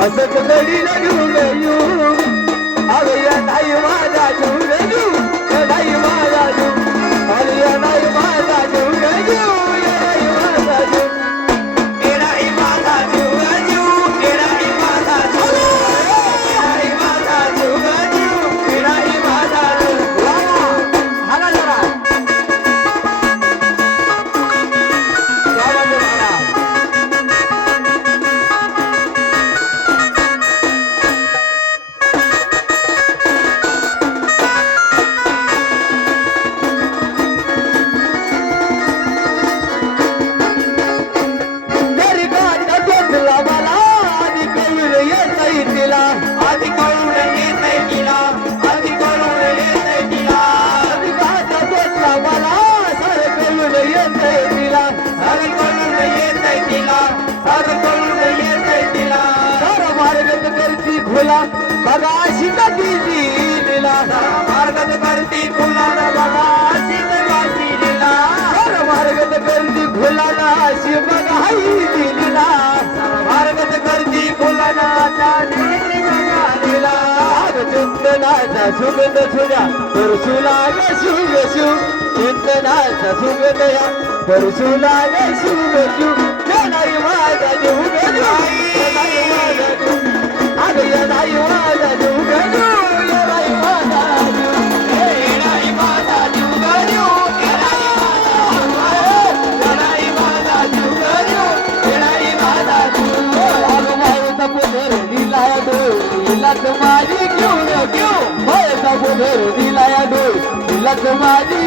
असंच गडीला घेऊन येऊ अगया नाही माझा घेऊन येऊ नाही माझा घेऊ अगया नाही माझा घेऊन येऊ नाही माझा घेऊ नाही माझा घेऊन येऊ नाही माझा नाही माझा घेऊन येऊ नाही माझा हाना जरा बघा सीता दिली लीला मार्गत करती फुलाला बघा सीता लीला मार्गत करती फुलाला अशी बघा लीला मार्गत करती फुलाला लीला चिंतनाचा सुगंध छुड्या परशुला गे शुभ शुभ चिंतनाचा सुगंध या परशुला गे शुभ शुभ नाही माझा देऊ नाही माझा देऊ अगया नाही माझा देऊ नाही माझा देऊ नाही माझा देऊ नाही माझा देऊ नाही माझा देऊ अगमाईचा पुधर दिला दिलाच माझी घेऊन घेऊ माझा पुधर दिला दिलाच माझी